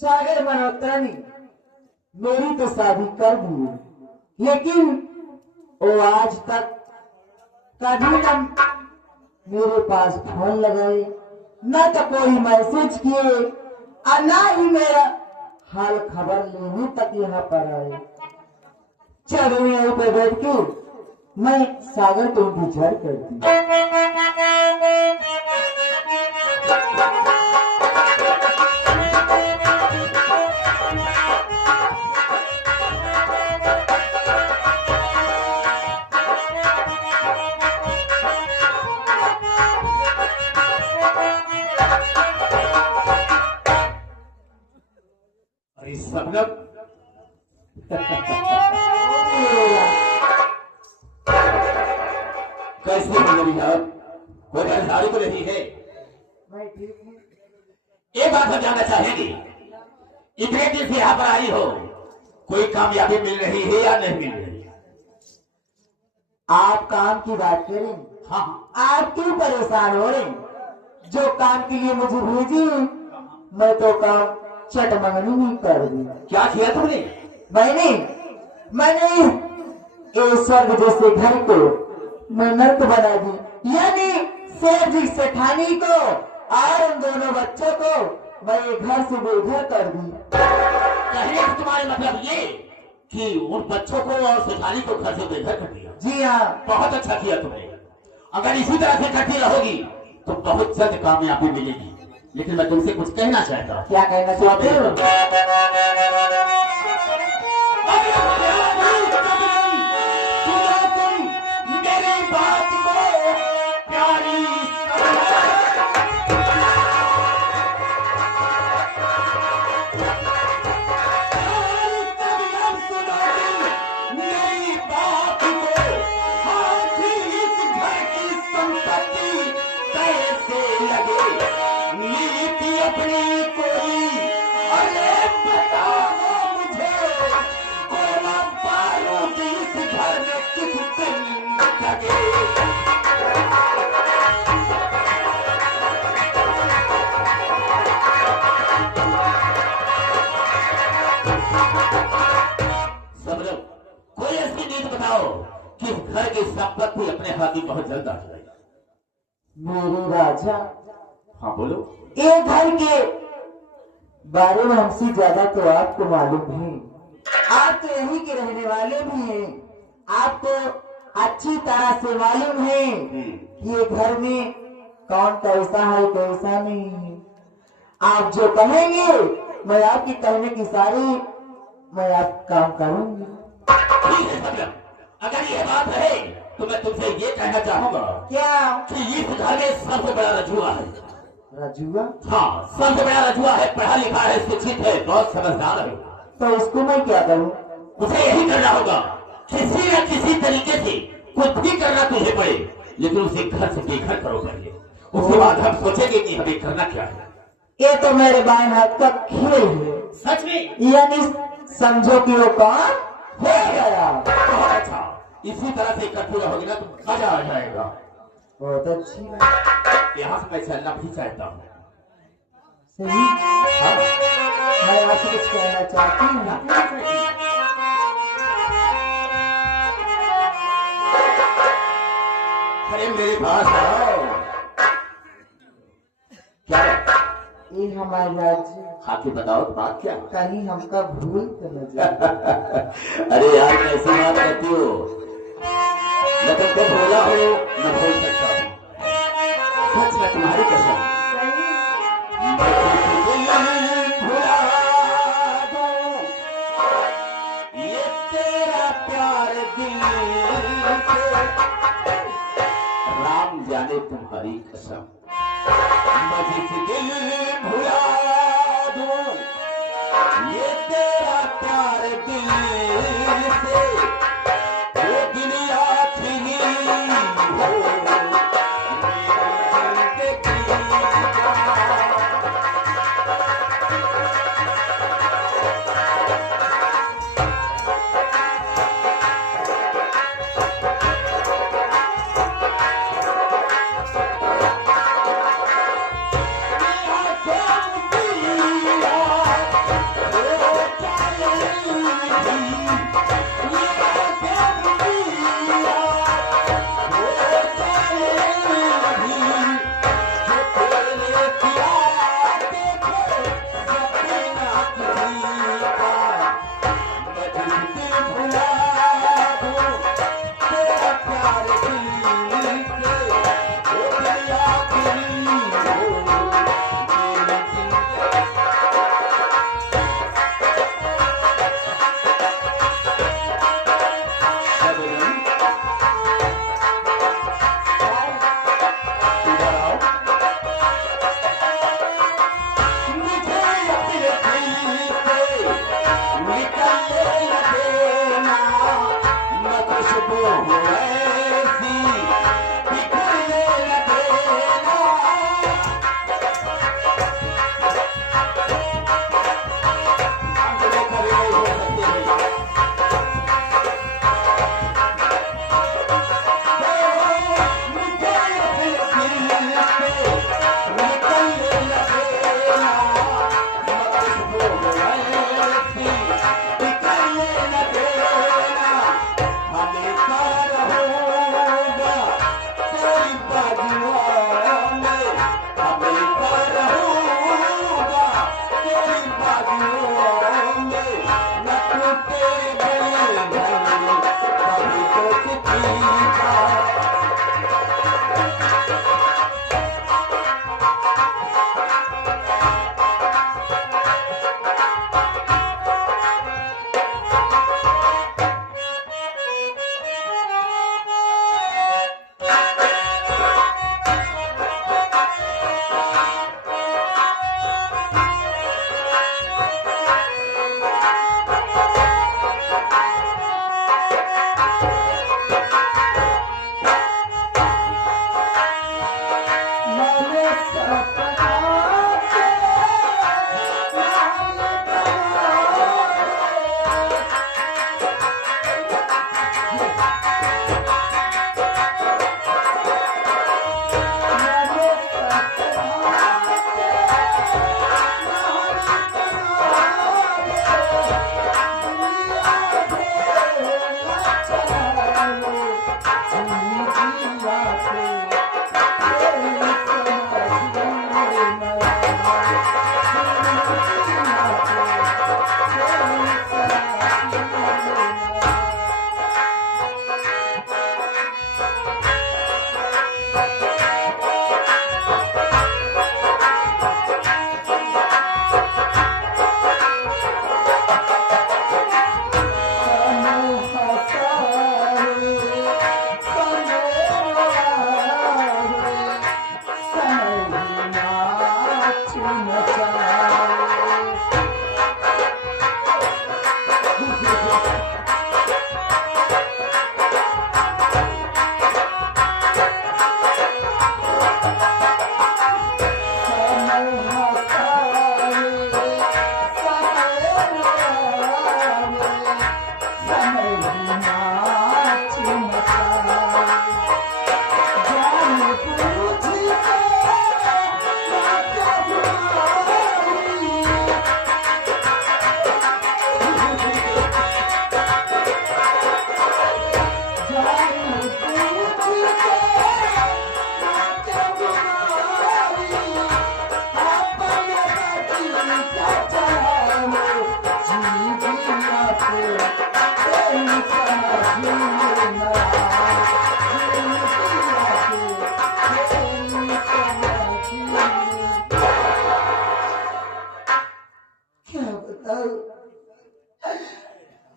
सागर मल्होत्रा ने मेरी तो शादी कर दी, लेकिन वो आज तक कभी न मेरे पास फोन लगाए, न तो कोई मैसेज किए और ना ही मेरा हाल खबर लेने तक यहाँ पर आए। चलो यहीं पर बैठ के मैं सागर को इंतजार करती। अरे सबनम कैसे हो मेरी आप? कोई परेशानी तो नहीं है? मैं ठीक हूँ। एक बात हम जानना चाहेंगे, इतने दिन से यहाँ पर आई हो, कोई कामयाबी मिल रही है या नहीं मिल रही? आप काम की बात करें? हाँ आप क्यों परेशान हो रहे? जो काम के लिए मुझे भेजी मैं तो काम चटमंगनी ही कर दी। क्या किया तुमने? मैंने इस स्वर्ग जैसे घर को मैं नर्क बना दी, यानी शेर जी सेठानी को और उन दोनों बच्चों को मैं ये घर से बेघर कर दी। कहने का तुम्हारे मतलब ये कि उन बच्चों को और सेठानी को घर से बेघर कर दिया? जी हाँ। बहुत अच्छा किया तुमने। अगर इसी तरह से करती रहोगी तो बहुत जल्द कामयाबी मिलेगी। लेकिन मैं तुमसे कुछ कहना चाहता हूँ। क्या कहना चाहते हो? सुनो तुम मेरी बात को प्यारी मेरी बात को, आखिर इस घर की संपत्ति कैसे लगे नीति अपनी कोई? अरे बताओ मुझे, गोला बारूद इस घर में किस दिन लगे? सब लोग कोई ऐसी नीति बताओ कि घर की संपत्ति अपने हाथी बहुत जल्द आ जाए। मेरे राजा, हाँ बोलो। ये घर के बारे में हमसे ज्यादा तो आपको मालूम है। आप तो यहीं के रहने वाले भी हैं। आपको अच्छी तरह से मालूम है कि ये घर में कौन कैसा है कैसा नहीं है। आप जो कहेंगे मैं आपकी कहने की सारी मैं आप काम करूंगी। ठीक है मतलब, अगर ये बात है तो मैं तुमसे ये कहना चाहूंगा क्या? कि इस घर में सबसे बड़ा रजुआ है। रजुआ? हाँ, सबसे बड़ा रजुआ है, पढ़ा लिखा है, शिक्षित है, बहुत समझदार है। तो उसको मैं क्या करूं? उसे यही करना होगा, किसी न किसी तरीके से कुछ भी करना तुझे पड़े, लेकिन उसे घर से बेघर करो पहले। उसके बाद हम सोचेंगे कि हमें करना क्या है। ये तो मेरे बाएं हाथ का खेल है। सच में? यानी समझो कि वो काम हो गया। बहुत अच्छा, इसी तरह से इकट्ठे रहोगे ना तो मजा आ जाएगा। बहुत अच्छी बात। यहाँ से मैं चलना भी चाहता हूँ। सही। हाँ। मैं आपसे कुछ कहना चाहती हूँ। अरे मेरे पास आओ। क्या ये हमारे राज्य आके बताओ बात क्या? कहीं हमका भूल तो न जाए। अरे यार कैसी बात करती हो? न तुमको भूला हो न भूल सकता हूँ। सच में तुम्हारी कसम। भुला दूं ये तेरा प्यार दिल से, राम जाने तुम्हारी कसम। दिल भुला दूं ये तेरा प्यार दिल से, वो दिल आखिरी हो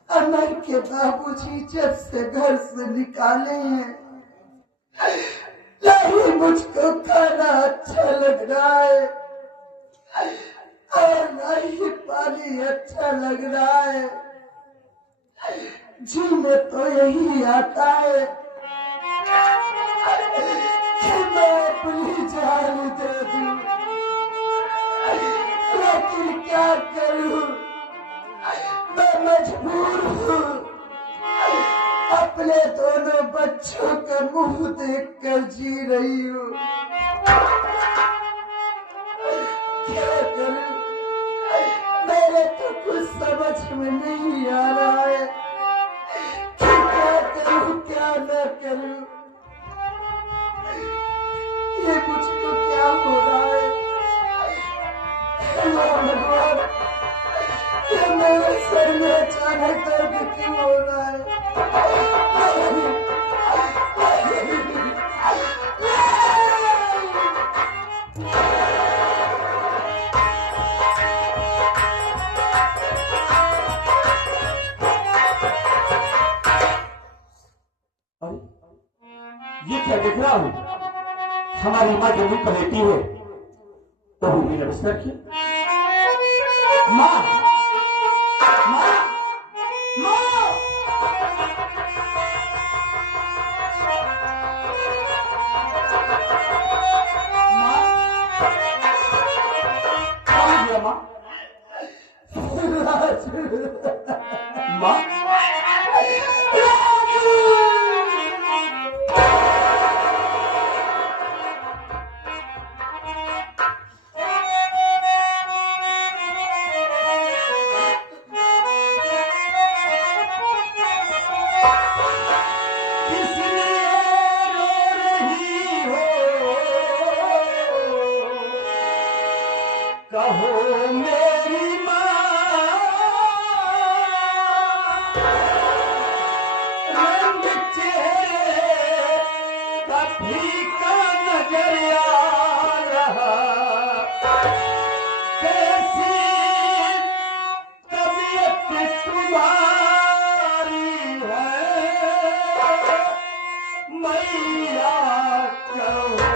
अमर के बाबूजी जब से घर से निकाले हैं, नहीं मुझको खाना अच्छा लग रहा है और नहीं पानी अच्छा लग रहा है। जी में तो यही आता है कि मैं अपनी जान दे दूं, लेकिन क्या करूं, मैं मजबूर हूँ। अपने दोनों बच्चों का मुंह देखकर जी रही हूँ। क्या करूं, मेरे तो कुछ समझ में नहीं आ रहा है कि क्या करूं क्या न करूं। ये मुझको क्या हो रहा है, भगवान, ये मेरे सर में अचानक दर्द क्यों हो रहा है। ये क्या देख रहा हूँ, हमारी माँ जमीन पर लेटी है तो भी नमस्कार किया। माँ, माँ, माँ, माँ कहो मेरी माँ रंग चेहरे का फीका नजर आ रहा कैसी तबीयत तुम्हारी है मैया कहो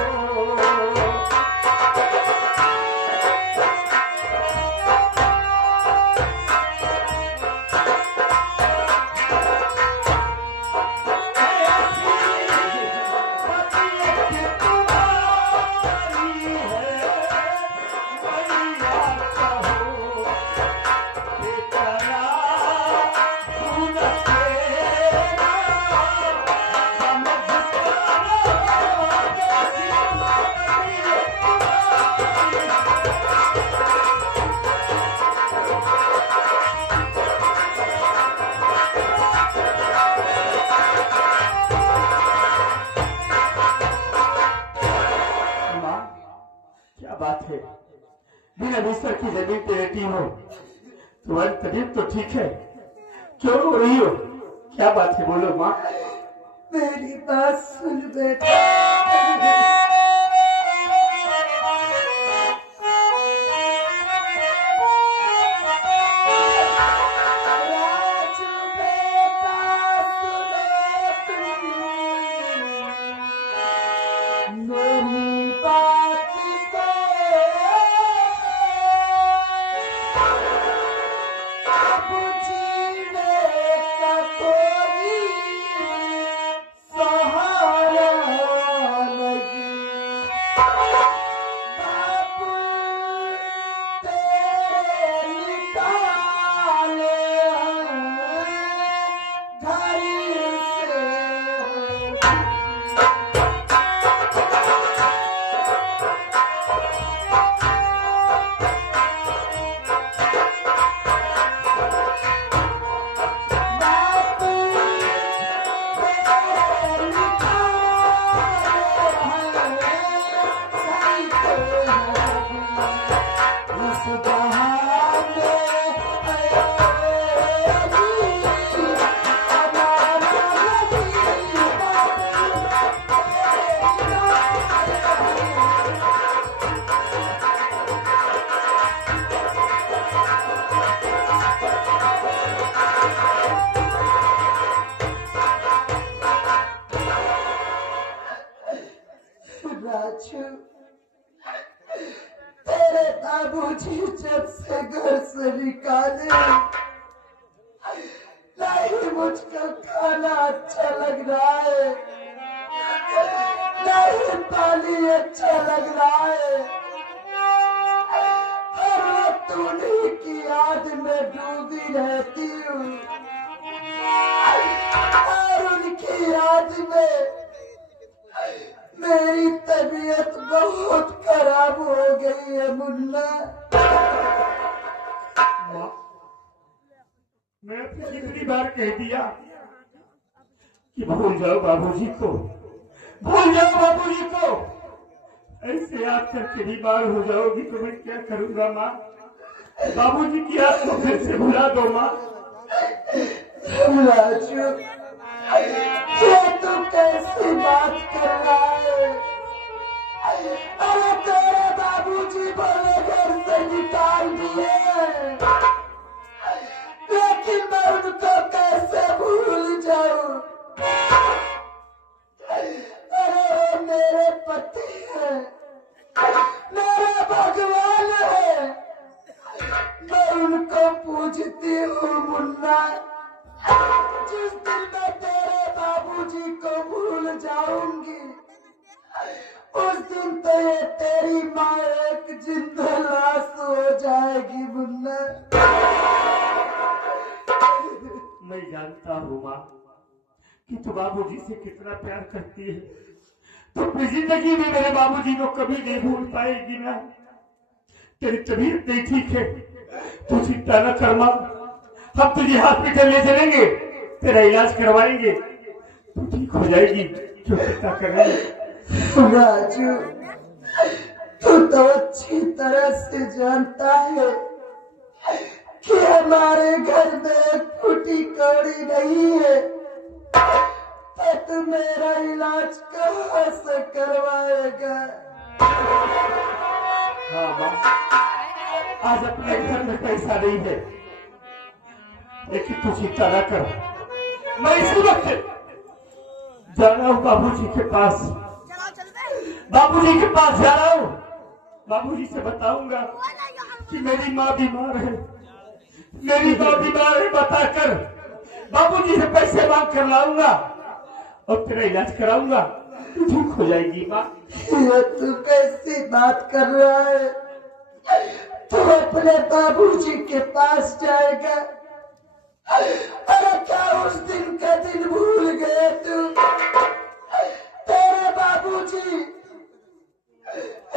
बात है बिना बिस्तर की जमीन पे लेटी हो तुम्हारी तबीयत तो ठीक है क्यों रो रही हो क्या बात है बोलो माँ मेरी बात सुन बेटा राजू तेरे बाबूजी जब से घर से निकाले नहीं मुझको खाना अच्छा लग रहा है नहीं पानी अच्छा लग रहा है हर वक्त उन्हीं की याद में डूबी रहती हूँ और उनकी याद में मेरी तबीयत बहुत खराब हो गई है मुन्ना मैं कितनी बार कह दिया कि भूल जाओ बाबूजी को भूल जाओ बाबूजी को ऐसे याद करके बीमार हो जाओगी तो मैं क्या करूंगा माँ बाबूजी की याद को फिर से भुला दो माँ राजू ये तू कैसी बात कर रहा है अरे तेरे बाबूजी बोले घर से निकाल दिए लेकिन मैं उनको कैसे भूल जाऊं अरे वो मेरे पति है मेरा भगवान है मैं उनको पूजती हूँ मुन्ना जिस दिन मैं तेरे बाबूजी को भूल जाऊंगी उस दिन तो ये तेरी माँ एक जिंदा लाश हो जाएगी मुन्ना मैं जानता हूँ माँ कि तू बाबूजी से कितना प्यार करती है। तो अपनी जिंदगी में मेरे बाबूजी को कभी नहीं भूल पाएगी ना। तेरी तबीयत नहीं ठीक है, तू चिंता न कर माँ, हम तुझे हॉस्पिटल ले चलेंगे, तेरा इलाज करवाएंगे, तू ठीक हो जाएगी। क्यों चिंता कर रही है? राजू, तू तो अच्छी तरह से जानता है कि हमारे घर में एक फूटी कौड़ी नहीं है, तो तू मेरा इलाज कहाँ से करवाएगा? हाँ माँ, आज अपने घर में पैसा नहीं है, लेकिन तू चिंता न कर, मैं इसी वक्त जा रहा हूँ बाबूजी के पास। बाबूजी के पास जा रहा हूँ, बाबूजी से बताऊंगा कि मेरी माँ बीमार है, मेरी माँ बीमार है बताकर बाबूजी से पैसे मांग कर लाऊंगा और तेरा इलाज कराऊंगा, तू ठीक हो जाएगी माँ। ये तू कैसी बात कर रहा है? तू अपने बाबूजी के पास जाएगा? अरे क्या उस दिन का दिन भूल गए तू? तेरे बाबूजी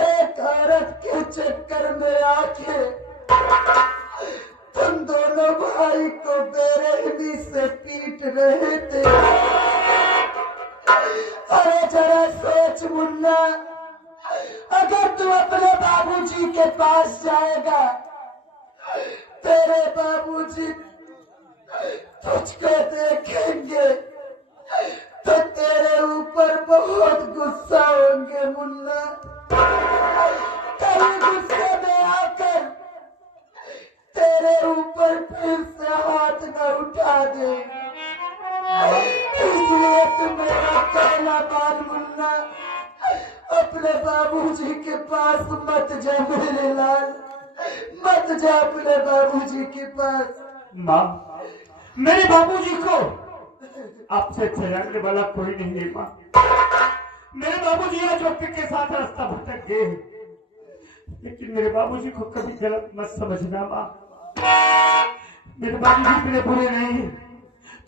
एक औरत के चक्कर में आके तुम दोनों भाई को बेरहमी से पीट रहे थे। अरे जरा सोच मुन्ना, अगर तू अपने बाबूजी के पास जाएगा, तेरे बाबूजी तुझको देखेंगे तो तेरे ऊपर बहुत गुस्सा होंगे मुन्ना। कभी गुस्से में आकर तेरे ऊपर फिर से हाथ न उठा दे, इसलिए तू मेरा कहना मान मुन्ना, अपने बाबूजी के पास मत जा मेरे लाल, मत जा अपने बाबूजी के पास। माँ, मेरे बाबूजी को आपसे छुड़ाने वाला कोई नहीं है माँ। मेरे बाबूजी आज वक्त के साथ रास्ता भटक गए हैं, लेकिन मेरे बाबूजी को कभी गलत मत समझना माँ। मेरे बाबूजी इतने बुरे नहीं है,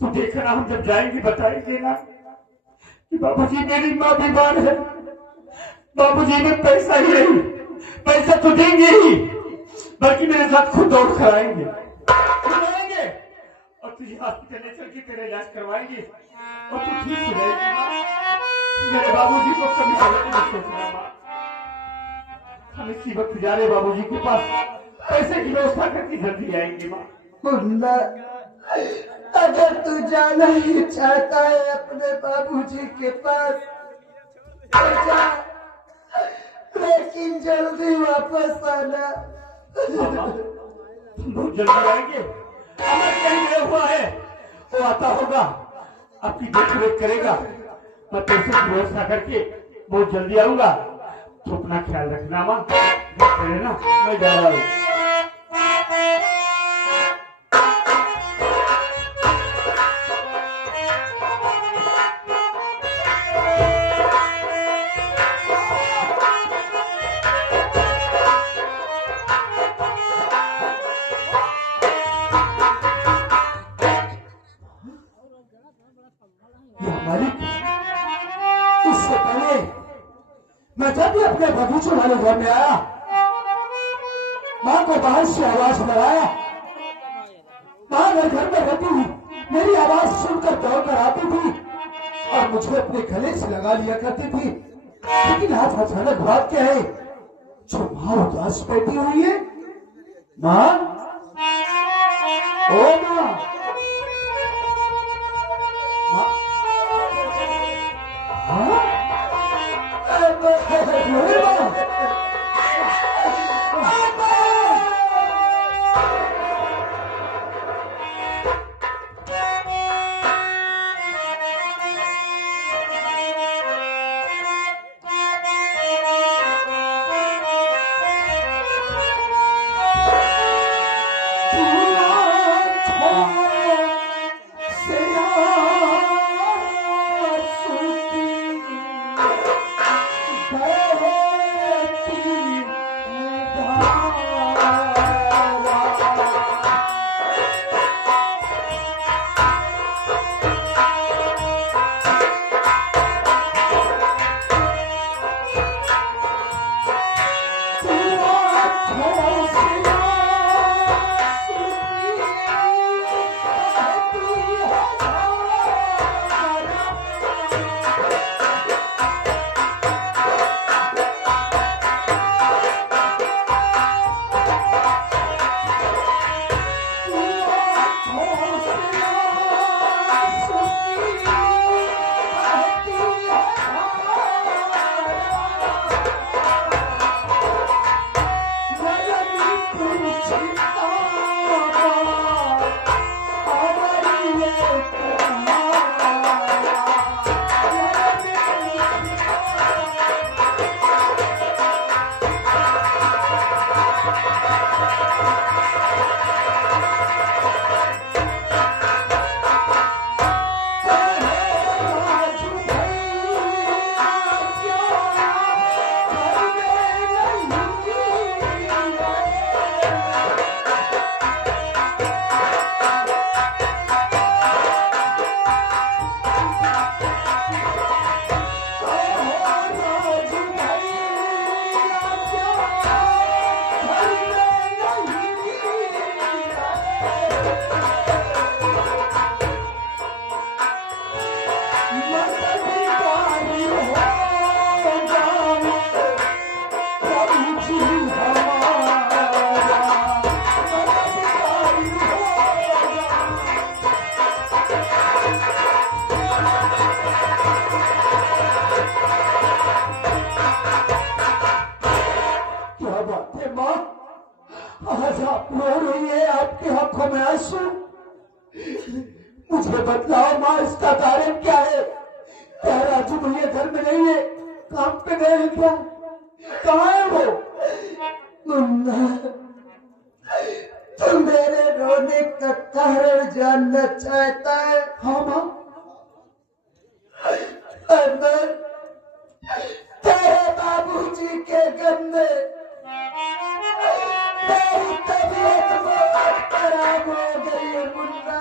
तू देखना हम जब जाएंगे बताएंगे ना कि बाबूजी मेरी माँ बीमार है, बाबूजी में पैसा ही नहीं, पैसा तो देंगे ही बल्कि मेरे साथ खुद दौड़ कर आएंगे और तुझे हॉस्पिटल ले चल के तेरा इलाज करवाएंगे और तू ठीक हो जाएगी माँ। मेरे बाबूजी को कभी गलत मत सोचना माँ। हम इसी वक्त जा रहे बाबूजी के पास, पैसे की व्यवस्था करके जल्दी आएंगे माँ। मुन्ना, अगर तू जाना ही चाहता है अपने बाबूजी के पास तो जा, लेकिन जल्दी वापस आना। बहुत जल्दी आएंगे, हमें कहीं गया हुआ है, वो आता होगा, आपकी देख रेख करेगा, मैं पैसे की व्यवस्था करके बहुत जल्दी आऊंगा। तो अपना ख्याल रखना माँ, ना मैं जा रहा हूँ। इससे पहले मैं जब भी अपने बगीचे वाले घर में आया, माँ को बाहर से आवाज लगाया, माँ मेरे घर में रहती हुई मेरी आवाज सुनकर दौड़ कर आती थी और मुझे अपने गले से लगा लिया करती थी। लेकिन आज अचानक बात क्या है जो माँ उदास बैठी हुई है? माँ, ओ माँ, आपकी आंखों में आंसू। मुझे बतलाओ माँ, इसका कारण क्या है? क्या राजू भैया घर में नहीं है? काम पे गए हैं क्या? कहाँ है वो? मुन्ना, तू मेरे रोने का कारण जानना चाहता है? हाँ माँ। अमर, तेरे बाबूजी के गम में मेरी तबीयत बहुत खराब हो गई है मुन्ना।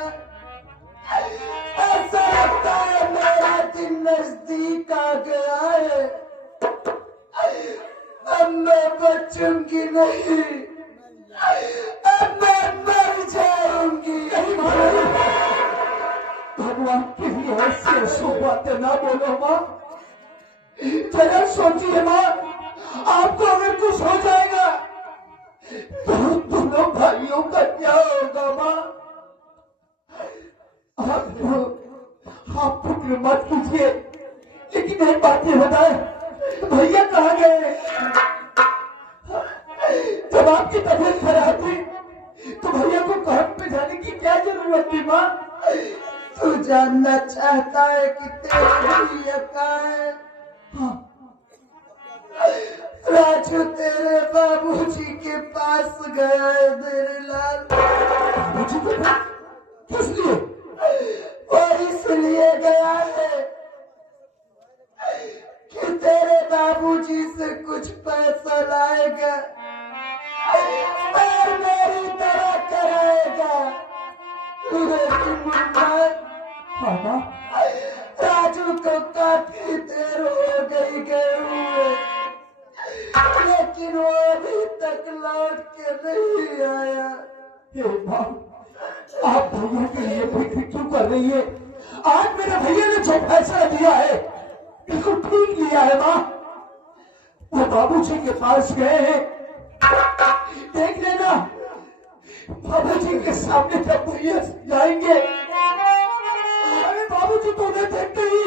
ऐसा लगता है मेरा दिन नजदीक आ गया है। अब मैं बचूंगी नहीं, अब मैं मर जाऊंगी। भगवान के लिए ऐसी अशुभ बातें ना बोलो माँ। जरा सोचिए माँ, आपको अगर कुछ हो जाएगा तो दोनों भाइयों का क्या होगा माँ? आप फिक्र मत कीजिए, लेकिन एक बात ये बताए, भैया कहाँ गए? जब आपकी तबीयत खराब थी तो भैया को काम पे जाने की क्या जरूरत थी माँ? तू जानना चाहता है कि तेरे भैया कहाँ है? हाँ। राजू तेरे बाबूजी के पास गया है मेरे लाल। बाबूजी के पास? किस लिए? वो इसलिए गया है कि तेरे बाबूजी से कुछ पैसा लाएगा और मेरी तरह कराएगा। लेकिन मुन्ना, राजू को काफी देर हो गई गए हुए, लेकिन वो अभी तक लौट के नहीं आया। हे माँ, आप भैया के लिए फिक्र क्यों कर रही है? आज मेरे भैया ने जो फैसला दिया है बिल्कुल ठीक लिया है माँ। वो बाबूजी के पास गए हैं, देख लेना बाबूजी के सामने जब भैया जाएंगे, अरे बाबूजी तो उन्हें देखते ही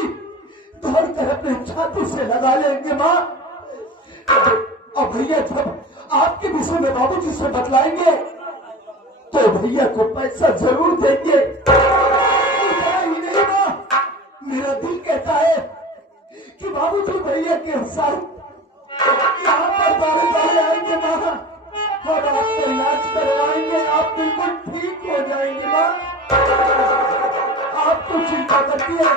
दौड़ कर अपने छाती से लगा लेंगे माँ। और भैया जब आपके विषय में बाबूजी से बतलाएंगे तो भैया को पैसा जरूर देंगे। इतना ही नहीं माँ, मेरा दिल कहता है कि बाबूजी भैया के साथ यहाँ पर दौड़े आएंगे माँ, और आपका इलाज करवाएंगे। आप बिल्कुल ठीक हो जाएंगे माँ। आप तो चिंता करती है,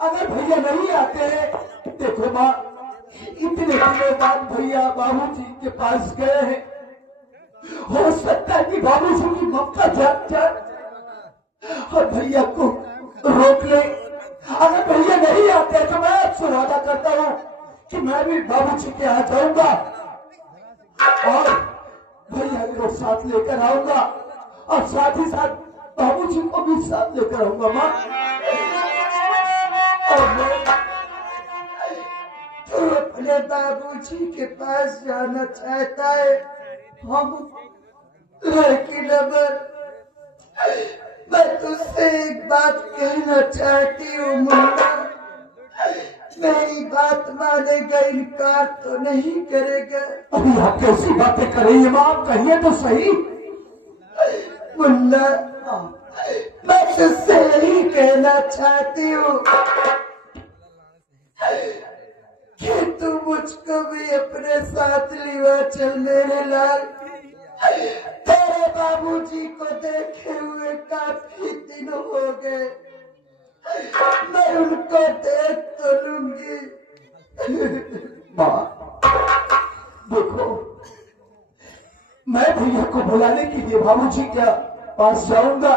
अगर भैया नहीं आते हैं, देखो माँ, इतने दिनों बाद भैया बाबूजी के पास गए हैं, हो सकता है कि बाबूजी की ममता जाग जाए और भैया को रोक ले। अगर भैया नहीं आते तो मैं आपसे वादा करता हूँ कि मैं भी बाबूजी के यहाँ जाऊंगा और भैया को साथ लेकर आऊंगा और साथ ही साथ बाबूजी को भी साथ लेकर आऊंगा माँ। और तू अपने बाबूजी के पास जाना चाहता है? हम, लेकिन अमर, मैं तुझसे एक बात कहना चाहती हूँ मुन्ना। मेरी बात मानेगा, इनकार तो नहीं करेगा? अभी आप कैसी बातें कर रही है माँ? आप कहिए तो सही। मुन्ना, मैं तुझसे यही कहना चाहती हूँ कि तू मुझको भी अपने साथ लिवा चल मेरे लाल। तेरे बाबूजी को देखे हुए काफी दिन हो गए, मैं उनको देख तो लूंगी। माँ देखो, मैं भैया को बुलाने के लिए बाबूजी के पास जाऊंगा।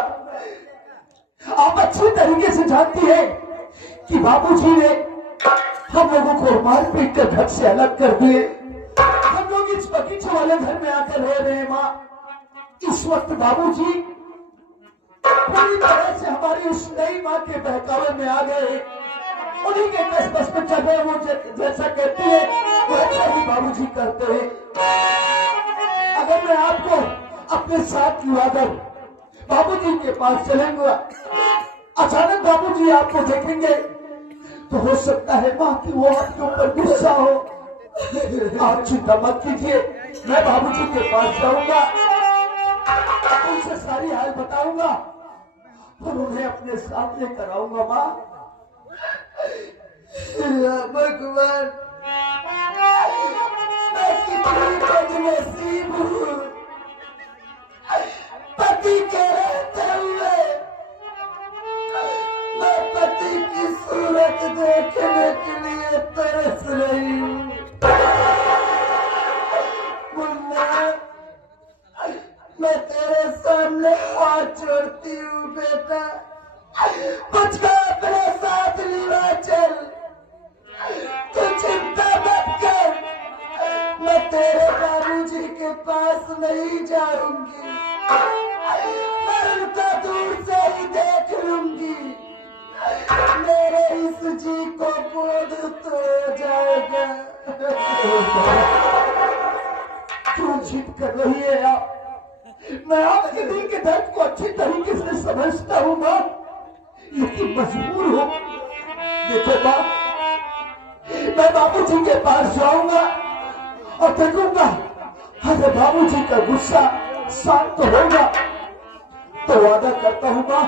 आप अच्छी तरीके से जानती है कि बाबूजी ने हम लोगों को मारपीट कर घर से अलग कर दिए। हम लोग इस बगीचे वाले घर में आकर रह रहे हैं माँ। इस वक्त बाबूजी पूरी तरह से हमारी उस नई माँ के बहकावे में आ गए। उन्हीं के कस में चल रहे, वो जैसा कहते हैं वैसा ही बाबूजी करते हैं। अगर मैं आपको अपने साथ लाकर बाबूजी के पास चलेंगे, अचानक बाबूजी आपको देखेंगे तो हो सकता है माँ कि वो आपके ऊपर गुस्सा हो। आप चिंता मत कीजिए, मैं बाबूजी के पास जाऊंगा उनसे सारी हाल बताऊंगा और उन्हें अपने सामने कराऊंगा। माँ भगवान, मैं कितनी बदनसीब हूँ। पति के रहते हुए मैं पति की सूरत देखने के लिए तरस रही हूँ। मुन्ना, मैं तेरे सामने हाथ जोड़ती हूँ बेटा, मुझको अपने साथ लिवा चल। तू चिंता मत कर, मैं तेरे बाबूजी के पास नहीं जाऊंगी, मैं उनका दूर से ही देख लूंगी। मेरे इस जी को बोध तो हो जाएगा। क्यों जिद कर रही है आप? मैं आपके दिल के दर्द को अच्छी तरीके से समझता हूँ माँ, लेकिन मजबूर हूँ। देखो माँ, मैं बाबूजी के पास जाऊंगा और देखूंगा अगर बाबूजी का गुस्सा शांत होगा तो वादा करता हूँ माँ,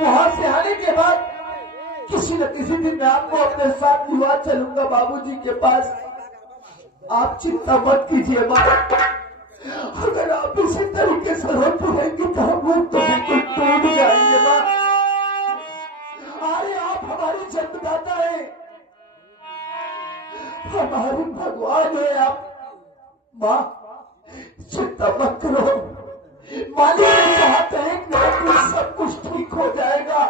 वहां से आने के बाद किसी न किसी दिन मैं आपको अपने साथ लिवा चलूंगा बाबूजी के पास। आप चिंता मत कीजिए माँ, अगर आप इसी तरीके से रोते रहेंगे तो हम लोग तो बिल्कुल टूट जाएंगे माँ। अरे आप हमारी जन्मदाता है, हमारे भगवान है आप। माँ चिंता मत करो, मालिक ने चाहते हैं कि बिल्कुल सब कुछ ठीक हो जाएगा।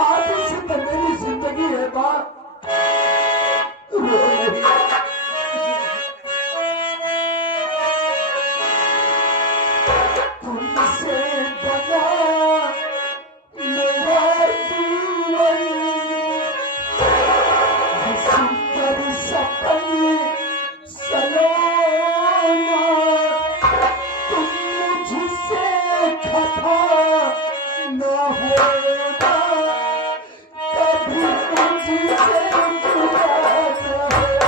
आप इसी तो मेरी जिंदगी है माँ। रो नहीं। तुमसे बना मेरा जीवन, सुंदर सपने सलोना, तुम मुझसे खफा न होना, कभी मुझसे जुदा न होना।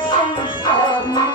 संसारी